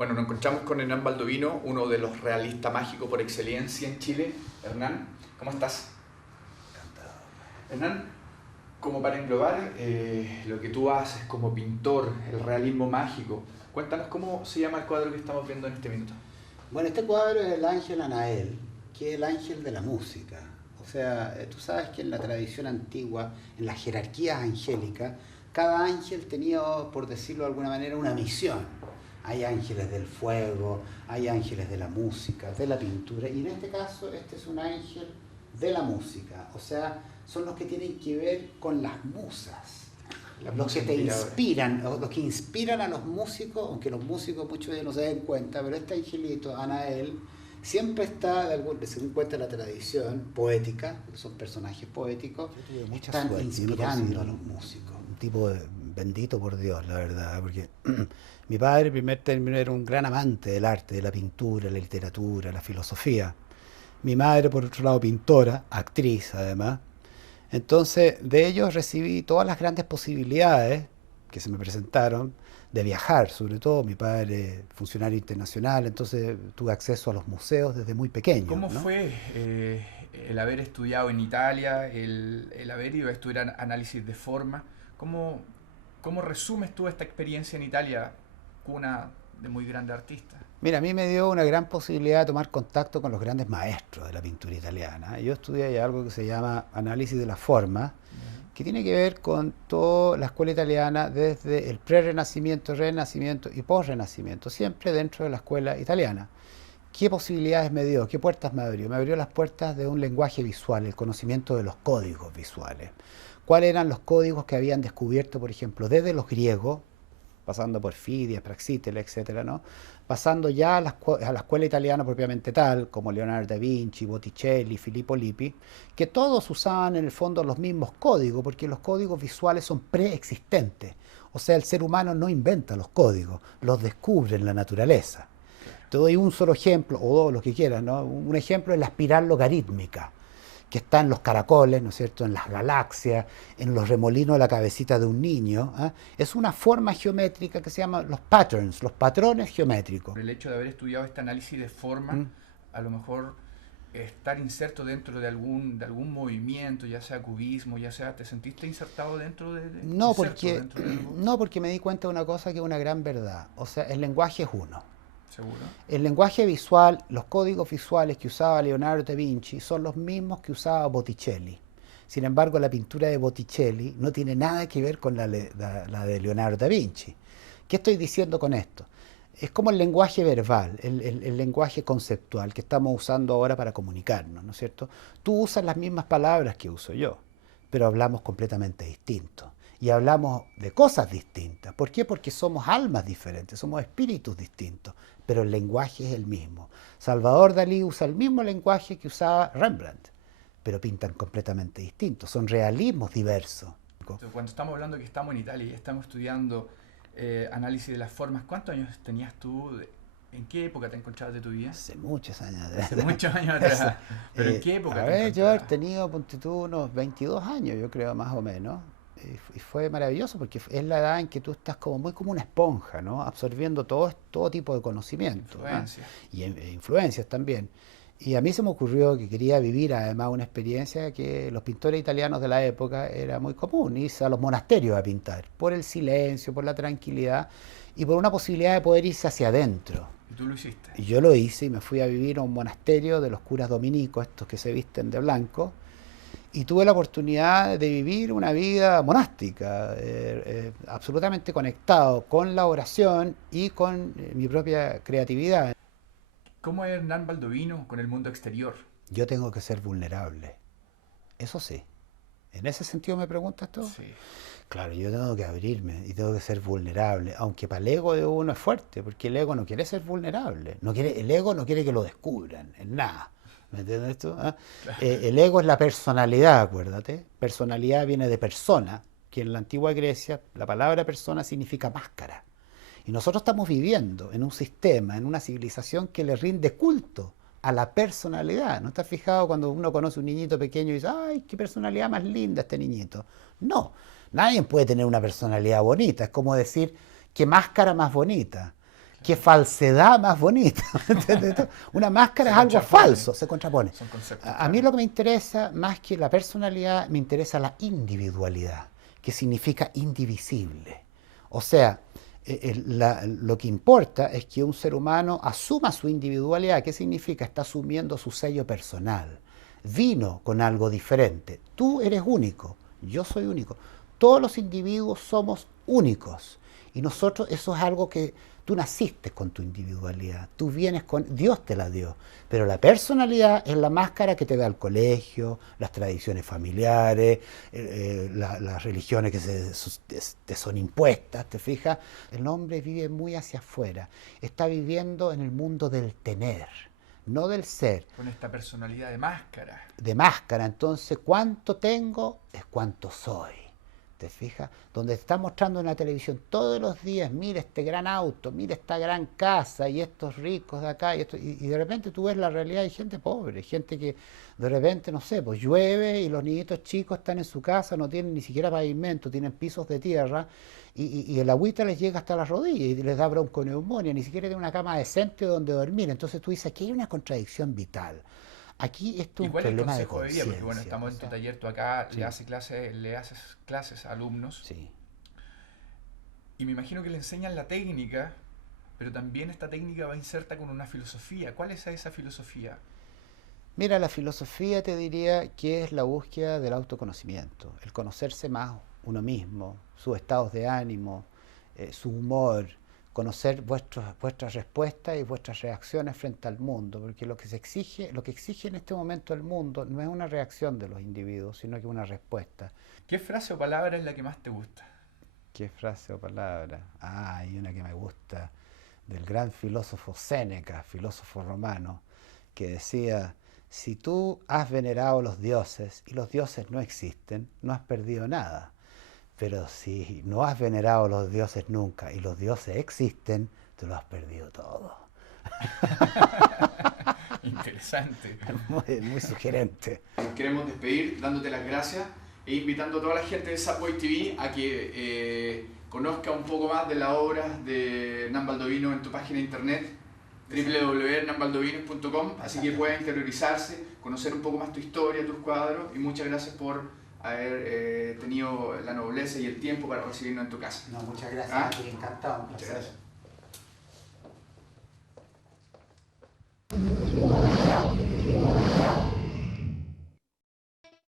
Bueno, nos encontramos con Hernán Baldovino, uno de los realistas mágicos por excelencia en Chile. Hernán, ¿cómo estás? Encantado. Hernán, como para englobar lo que tú haces como pintor, el realismo mágico, cuéntanos cómo se llama el cuadro que estamos viendo en este minuto. Bueno, este cuadro es el ángel Anael, que es el ángel de la música. O sea, tú sabes que en la tradición antigua, en las jerarquías angélicas, cada ángel tenía, por decirlo de alguna manera, una misión. Hay ángeles del fuego, hay ángeles de la música, de la pintura, y en este caso este es un ángel de la música. O sea, son los que tienen que ver con las musas, Las los que musas te inspiradoras. inspiran, o los que inspiran a los músicos, aunque los músicos muchos de ellos no se den cuenta, pero este angelito, Anael, siempre está, según cuenta la tradición poética, son personajes poéticos, Yo tuve mucha están suerte, yo me inspirando a considero los músicos. un tipo bendito por Dios, la verdad, porque mi padre, en primer término, era un gran amante del arte, de la pintura, la literatura, la filosofía. Mi madre, por otro lado, pintora, actriz además. Entonces, de ellos recibí todas las grandes posibilidades que se me presentaron de viajar, sobre todo mi padre funcionario internacional, entonces tuve acceso a los museos desde muy pequeño, ¿Cómo ¿no? fue el haber estudiado en Italia, el haber ido a estudiar análisis de forma? ¿Cómo, cómo resumes tú esta experiencia en Italia, cuna de muy grandes artistas? Mira, a mí me dio una gran posibilidad de tomar contacto con los grandes maestros de la pintura italiana. Yo estudié ahí algo que se llama análisis de la forma, Ya. que tiene que ver con toda la escuela italiana desde el pre-renacimiento, renacimiento y post-renacimiento, siempre dentro de la escuela italiana. ¿Qué posibilidades me dio? ¿Qué puertas me abrió? Me abrió las puertas de un lenguaje visual, el conocimiento de los códigos visuales. ¿Cuáles eran los códigos que habían descubierto, por ejemplo, desde los griegos, pasando por Fidias, Praxíteles, etcétera, ¿no? Pasando ya a la escuela italiana propiamente tal, como Leonardo da Vinci, Botticelli, Filippo Lippi, que todos usaban en el fondo los mismos códigos, porque los códigos visuales son preexistentes. O sea, el ser humano no inventa los códigos, los descubre en la naturaleza. Claro. Te doy un solo ejemplo, o dos, lo que quieras, ¿no? Un ejemplo es la espiral logarítmica, que está en los caracoles, ¿no es cierto?, en las galaxias, en los remolinos de la cabecita de un niño. ¿Eh? Es una forma geométrica que se llama los patterns, los patrones geométricos. Por el hecho de haber estudiado este análisis de forma, ¿Mm? a lo mejor estar inserto dentro de algún movimiento, ya sea cubismo, ya sea, ¿te sentiste insertado dentro No inserto porque, dentro de algo? no porque me di cuenta de una cosa que es una gran verdad. O sea, el lenguaje es uno. ¿Seguro? El lenguaje visual, los códigos visuales que usaba Leonardo da Vinci son los mismos que usaba Botticelli. Sin embargo, la pintura de Botticelli no tiene nada que ver con la de Leonardo da Vinci. ¿Qué estoy diciendo con esto? Es como el lenguaje verbal, el lenguaje conceptual que estamos usando ahora para comunicarnos, ¿no es cierto? Tú usas las mismas palabras que uso yo, pero hablamos completamente distinto. Y hablamos de cosas distintas. ¿Por qué? Porque somos almas diferentes, somos espíritus distintos, pero el lenguaje es el mismo. Salvador Dalí usa el mismo lenguaje que usaba Rembrandt, pero pintan completamente distintos, son realismos diversos. Entonces, cuando estamos hablando que estamos en Italia y estamos estudiando análisis de las formas, ¿cuántos años tenías tú? ¿En qué época te encontrabas de tu vida? Hace muchos años Hace atrás. muchos años atrás. ¿Pero en qué época A te ver, yo haber encontrabas? tenido, ponte tú, unos 22 años, yo creo, más o menos. Y fue maravilloso porque es la edad en que tú estás como muy como una esponja, ¿no? Absorbiendo todo tipo de conocimiento, ¿ah? Influencia. Y influencias también. Y a mí se me ocurrió que quería vivir además una experiencia que los pintores italianos de la época era muy común, irse a los monasterios a pintar, por el silencio, por la tranquilidad y por una posibilidad de poder irse hacia adentro. ¿Y tú lo hiciste? Y yo lo hice y me fui a vivir a un monasterio de los curas dominicos, estos que se visten de blanco, y tuve la oportunidad de vivir una vida monástica, absolutamente conectado con la oración y con mi propia creatividad. ¿Cómo es Hernán Baldovino con el mundo exterior? Yo tengo que ser vulnerable, eso sí. ¿En ese sentido me preguntas tú? Sí. Claro, yo tengo que abrirme y tengo que ser vulnerable, aunque para el ego de uno es fuerte, porque el ego no quiere ser vulnerable, el ego no quiere que lo descubran en nada. ¿Me entiendes tú? ¿Ah? El ego es la personalidad, acuérdate. Personalidad viene de persona, que en la antigua Grecia la palabra persona significa máscara. Y nosotros estamos viviendo en un sistema, en una civilización que le rinde culto a la personalidad. ¿No estás fijado cuando uno conoce a un niñito pequeño y dice, ay, qué personalidad más linda este niñito? No, nadie puede tener una personalidad bonita. Es como decir, qué máscara más bonita. Qué falsedad más bonita. ¿Entiendes? Una máscara Se es algo contrapone. falso, se contrapone. Son conceptos. A mí lo que me interesa, más que la personalidad, me interesa la individualidad, que significa indivisible. O sea, lo que importa es que un ser humano asuma su individualidad. ¿Qué significa? Está asumiendo su sello personal. Vino con algo diferente. Tú eres único, yo soy único. Todos los individuos somos únicos. Y nosotros, eso es algo que tú naciste con tu individualidad. Tú vienes con, Dios te la dio. Pero la personalidad es la máscara que te da el colegio, las tradiciones familiares, las religiones que te son impuestas, ¿te fijas? El hombre vive muy hacia afuera. Está viviendo en el mundo del tener, no del ser. Con esta personalidad de máscara. De máscara. Entonces, cuánto tengo es cuánto soy. ¿Te fijas? Donde te está mostrando en la televisión todos los días, mira este gran auto, mira esta gran casa y estos ricos de acá, y de repente tú ves la realidad, hay gente pobre, gente que de repente, no sé, pues llueve y los niñitos chicos están en su casa, no tienen ni siquiera pavimento, tienen pisos de tierra, y el agüita les llega hasta las rodillas y les da bronconeumonía, ni siquiera tienen una cama decente donde dormir. Entonces tú dices, aquí hay una contradicción vital. Aquí esto ¿Y es un cuál es el problema de consejo de vida? Porque bueno, conciencia. estamos O en tu sea, taller, tú acá sí, le haces clases a alumnos sí. y me imagino que le enseñan la técnica, pero también esta técnica va inserta con una filosofía. ¿Cuál es esa filosofía? Mira, la filosofía te diría que es la búsqueda del autoconocimiento, el conocerse más uno mismo, sus estados de ánimo, su humor, conocer vuestras respuestas y vuestras reacciones frente al mundo, porque lo que exige en este momento el mundo no es una reacción de los individuos, sino que una respuesta. ¿Qué frase o palabra es la que más te gusta? ¿Qué frase o palabra? Ah, hay una que me gusta del gran filósofo Séneca, filósofo romano, que decía: si tú has venerado los dioses y los dioses no existen, no has perdido nada. Pero si no has venerado los dioses nunca y los dioses existen, tú lo has perdido todo. Interesante. Muy, muy sugerente. Nos queremos despedir dándote las gracias e invitando a toda la gente de Subway TV a que conozca un poco más de las obras de Hernán Baldovino en tu página de internet www.hernanbaldovinos.com, así que pueda interiorizarse, conocer un poco más tu historia, tus cuadros, y muchas gracias por haber tenido la nobleza y el tiempo para recibirnos en tu casa. No, muchas gracias, ¿Ah? encantado, un Muchas placer. gracias.